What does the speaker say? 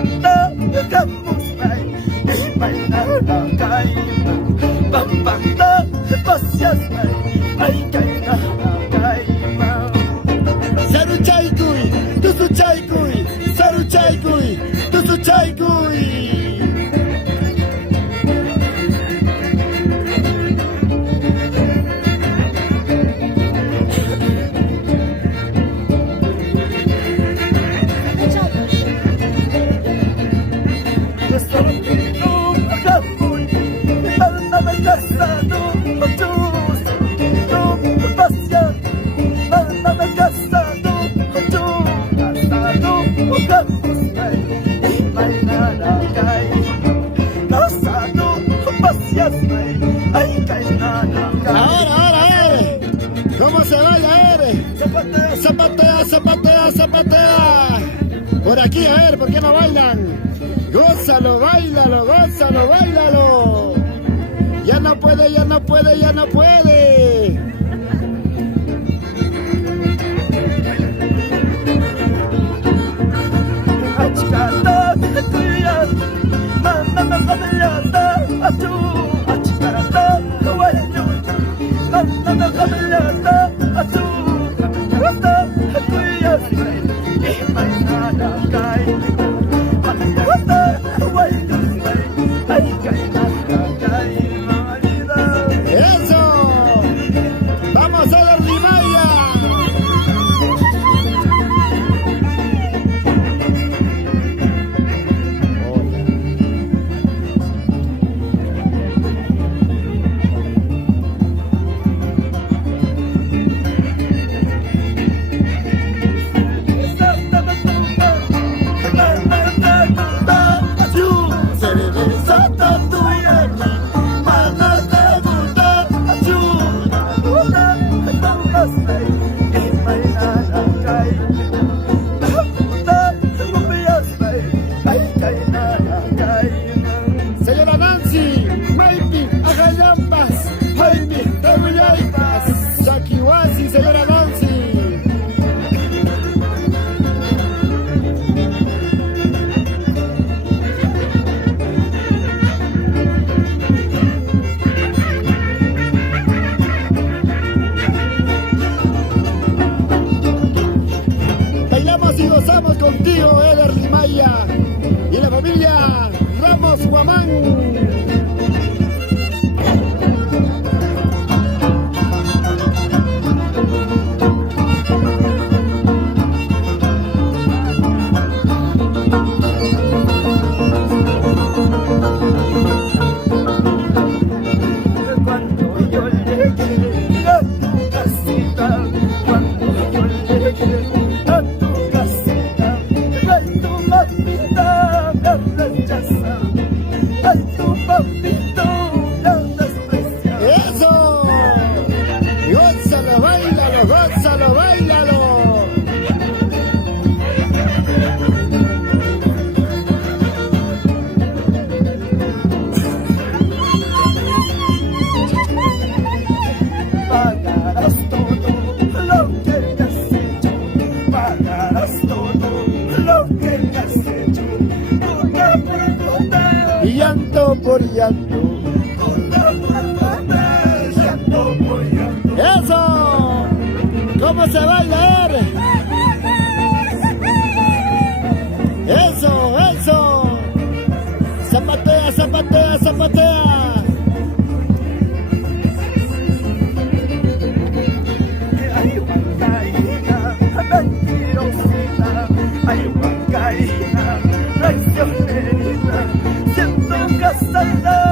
banda kamusay may nalagay Bambanda pasyasay ay kay nalagay Saruchay kuy, tusuchay kuy Saruchay kuy, tusuchay kuy ¿Cómo se baila, Zapatea, zapatea, zapatea. Por aquí, a ver, ¿por qué no bailan? Gózalo, bailalo, gózalo, bailalo. Ya no puede, ya no puede, ya no puede. ¡Eso! ¡Vamos a la Limaya! Señora Nancy, Maypi, Agayampas, Maypi, Tawiyaipas, Sakiwasi, señora Nancy. Bailamos y gozamos contigo, Eder Limaya y la familia Ramos Guamán. Cuando yo llegué a tu casita, cuando yo llegué a tu casita, ay tu mamita me rechaza, ay tu papito me desprecia. ¡Eso! ¡Gózalo, bailalo, gózalo, bailalo! Pagarás todo lo que me has hecho, pagarás todo lo que me has hecho, una pregunta, Llanto por llanto. una pregunta, llanto por llanto. ¡Eso! ¿Cómo se baila, Eder? ¡Eso, eso! ¡Zapatea, zapatea, zapatea! Ay, Huancaína, mentirosita, ay, Huancaína, traicionerita, siendo casada.